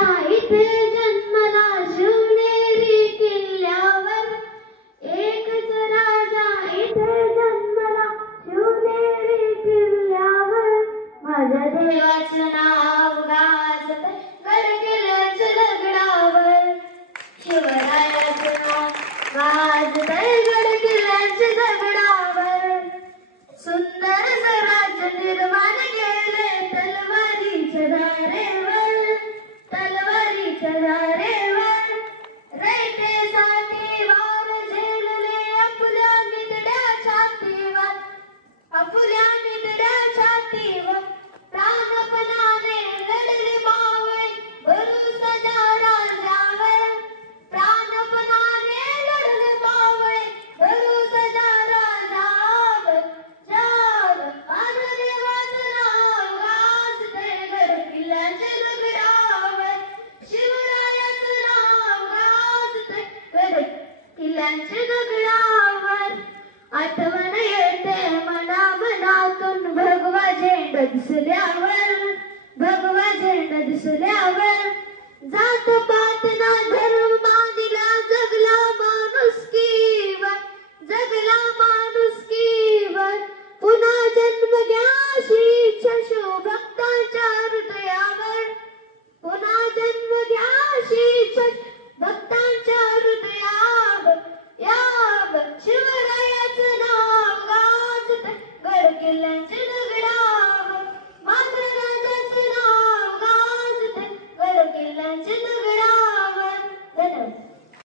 इथे जन्मला शिवनेरी किल्ल्यावर एकच राजा इथे जन्मला शिवनेरी किल्ल्यावर माझ्या देवाचं नाव गाजत गडकिल्ल्याच्या दगडावर शिवरायाचं नाव गाजत गडकिल्ल्याच्या दगडावर सुंदर स्वराज्य निर्माण केले तलवारीच्या धारेवर तलवारीच्या धारेवर रयतेसाठी वार झेलले आपल्या नितड्या छातीवर आपल्या नितड्या छातीवर प्राणपणाने लढले मावळे भरोसाच्या राजावर प्राणपणाने लढले मावळे भरोसाच्या राजावर जाग माझं देवाचं नाव गाजते गडकिल्ल्याच्या दगडावर शिवरायाचं नाव गाजते गडकिल्ल्याच्या दगडावर आठवण येते मना मनातून भगवा झेंडा दिसल्यावर भगवा झेंडा दिसल्यावर जात पात